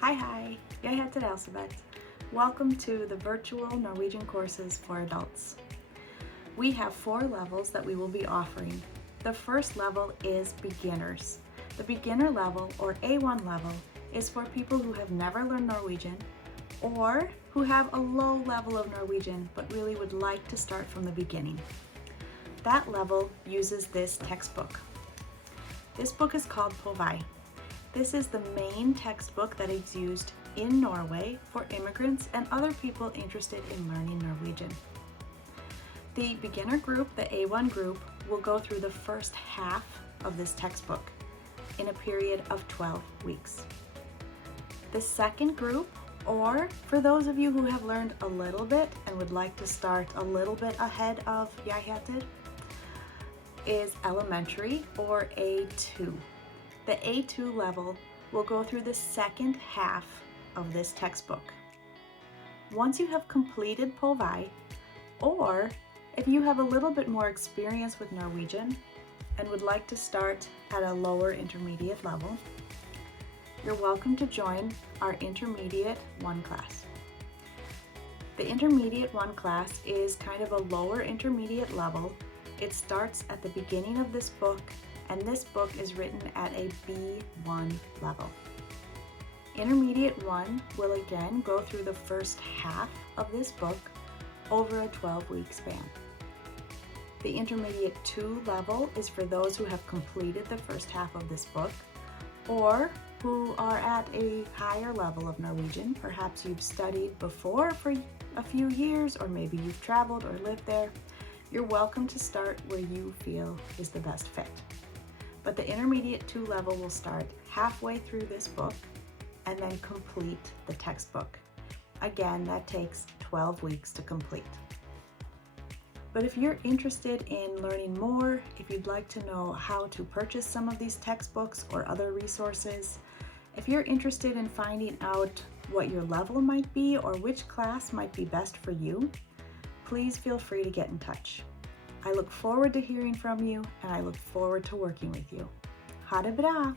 Hei, jeg heter Elsebeth. Welcome to the virtual Norwegian courses for adults. We have 4 levels that we will be offering. The first level is beginners. The beginner level, or A1 level, is for people who have never learned Norwegian or who have a low level of Norwegian but really would like to start from the beginning. That level uses this textbook. This book is called På vei. This is the main textbook that is used in Norway for immigrants and other people interested in learning Norwegian. The beginner group, the A1 group, will go through the first half of this textbook in a period of 12 weeks. The second group, or for those of you who have learned a little bit and would like to start a little bit ahead of Jeg heter, is elementary, or A2. The A2 level will go through the second half of this textbook. Once you have completed På vei, or if you have a little bit more experience with Norwegian and would like to start at a lower intermediate level, you're welcome to join our Intermediate 1 class. The Intermediate 1 class is kind of a lower intermediate level. It starts at the beginning of this book, and this book is written at a B1 level. Intermediate 1 will again go through the first half of this book over a 12-week span. The Intermediate 2 level is for those who have completed the first half of this book or who are at a higher level of Norwegian. Perhaps you've studied before for a few years, or maybe you've traveled or lived there. You're welcome to start where you feel is the best fit. But the Intermediate 2 level will start halfway through this book and then complete the textbook. Again, that takes 12 weeks to complete. But if you're interested in learning more, if you'd like to know how to purchase some of these textbooks or other resources, if you're interested in finding out what your level might be or which class might be best for you, please feel free to get in touch. I look forward to hearing from you, and I look forward to working with you. Ha det bra!